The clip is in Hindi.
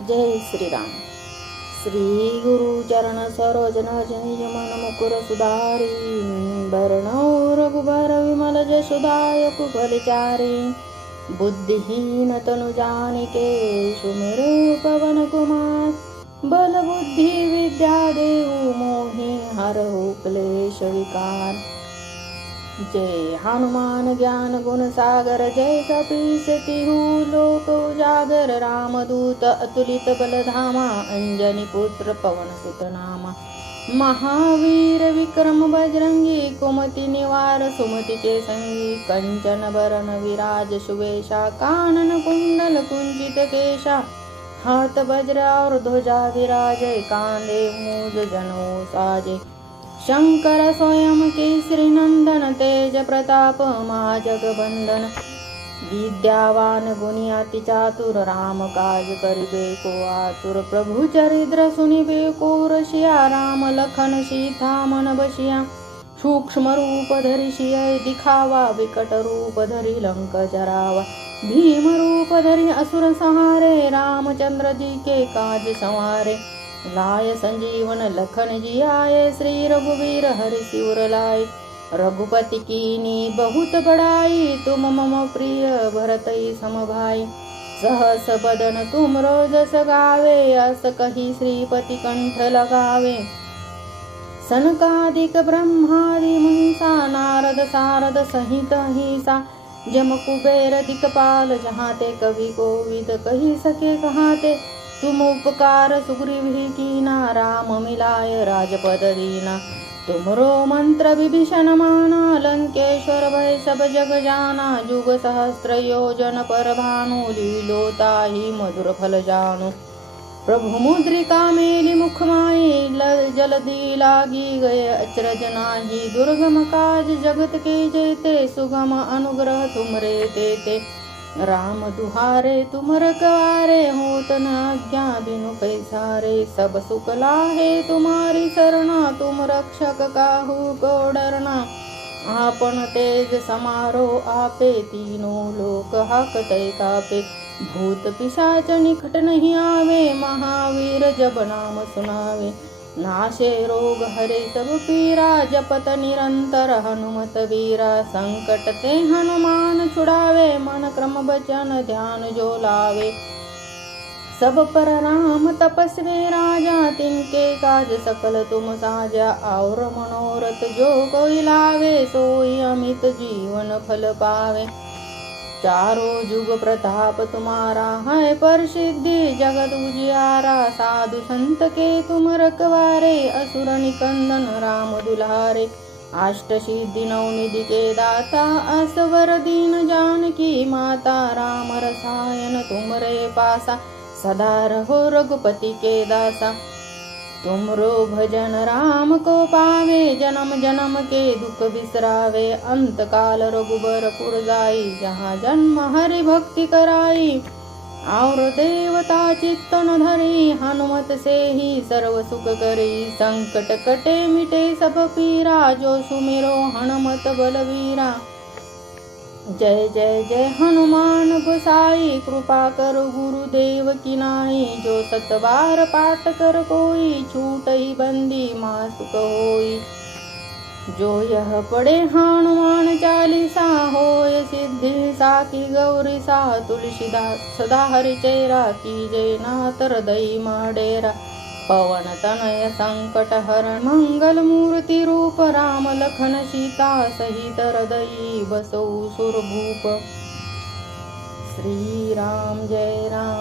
जय श्री राम। श्री गुरु चरण सरोज निज मन मुकुर सुधारी, बरनौ रघुबर विमल जसुदायक फलचारी। बुद्धिहीन तनु जानिके सुमिर पवन कुमार, बल बुद्धि विद्या देहु मोहि हरहु क्लेश विकार। जय हनुमान ज्ञान गुण सागर, जय कपीस तिहु लोक उजागर। रामदूत अतुलित बल धामा, अंजनी पुत्र पवन सुत नामा। महावीर विक्रम बजरंगी, कुमति निवार सुमति के संगी। कंचन बरन विराज सुवेशा, कानन कुंडल कुंचित केशा। हाथ वज्र और ध्वजा विराजय, कांधे मूज जनेऊ साजे। शंकर स्वयं केसरी नंदन, तेज प्रताप महा जगबंदन। विद्यावान गुणी अति चातुर, राम काज करिबे को आतुर। प्रभु चरित्र सुनिबे को रसिया, राम लखन सीता मन बसिया। सूक्ष्म रूप धरि सिय दिखावा, विकट रूप धरि लंक जरावा। भीम रूप धरि असुर संहारे, रामचंद्र जी के काज संवारे। लाय संजीवन लखन जियाए, श्री रघुवीर हरि शिवर लाए। रघुपति कीनी बहुत बड़ाई, तुम मम प्रिय भरतई सम भाई। सहस बदन तुम रोजस गावे, अस कही श्रीपति कंठ लगावे। सनकादिक ब्रह्मादि मुनीसा, नारद सारद सहित अहिसा। जम कुबेर दिक्पाल, जहाँ ते कवि कोविद कही सके कहाँ ते। तुम उपकार सुग्रीव ही कीना, राम मिलाय राजपद दीना। तुमरो मंत्र विभीषण माना, लंकेश्वर भय सब जग जाना। जुग सहस्त्र योजन पर भानु, लीलोताहि मधुर फल जानु। प्रभु मुद्रिका मेलि मुख माहि, जलधि लागी गए अचरज नाही। दुर्गम काज जगत के जेते, सुगम अनुग्रह तुमरे तेते। राम दुहारे तुम रखवारे, होत न आज्ञा बिनु पैसारे। सब सुख लाहे तुम्हारी सरना, तुम रक्षक काहू को डरना। आपन तेज समारो आपे, तीनों लोक हाकते कापे। भूत पिशाच निकट नहीं आवे, महावीर जब नाम सुनावे। नाशे रोग हरे सब पीरा, जपत निरंतर हनुमत वीरा। संकट ते हनुमान छुड़ावे, मन क्रम बचन ध्यान जो लावे। सब पर राम तपस्वी राजा, तिनके काज सकल तुम साजा। और मनोरथ जो कोई लावे, सोई अमित जीवन फल पावे। चारों जुग प्रताप तुम्हारा है प्रसिद्धि, जगत उजियारा। साधु संत के तुम रखवारे, असुर निकंदन राम दुलारे। अष्ट सिद्धि नौ निधि के दाता, असवर दीन जानकी माता। राम रसायन तुमरे पासा, सदा रहो रघुपति के दासा। तुमरो भजन राम को पावे, जन्म जन्म के दुख बिसरावे। अंत काल रघुबर पुर जाई, जहाँ जन्म हरि भक्ति कराई। और देवता चित्त न धरी, हनुमत से ही सर्व सुख करी। संकट कटे मिटे सब पीरा, जो सुमिरो हनुमत बलवीरा। जय जय जय हनुमान गोसाई, कृपा कर गुरुदेव की नाई। जो सत बार पाठ कर कोई, छूटहि बंदी मासुक होई। जो यह पढ़े हनुमान चालीसा, होय सिद्धि साकी गौरी सा। तुलसीदास सदा हरिचेरा, कीजय नाथ हृदय मडेरा। पवन तनय संकट हरण, मंगल मूर्ति रूप। राम लखन सीता सहित हृदय बसौ सुरभूप। श्री राम जय राम।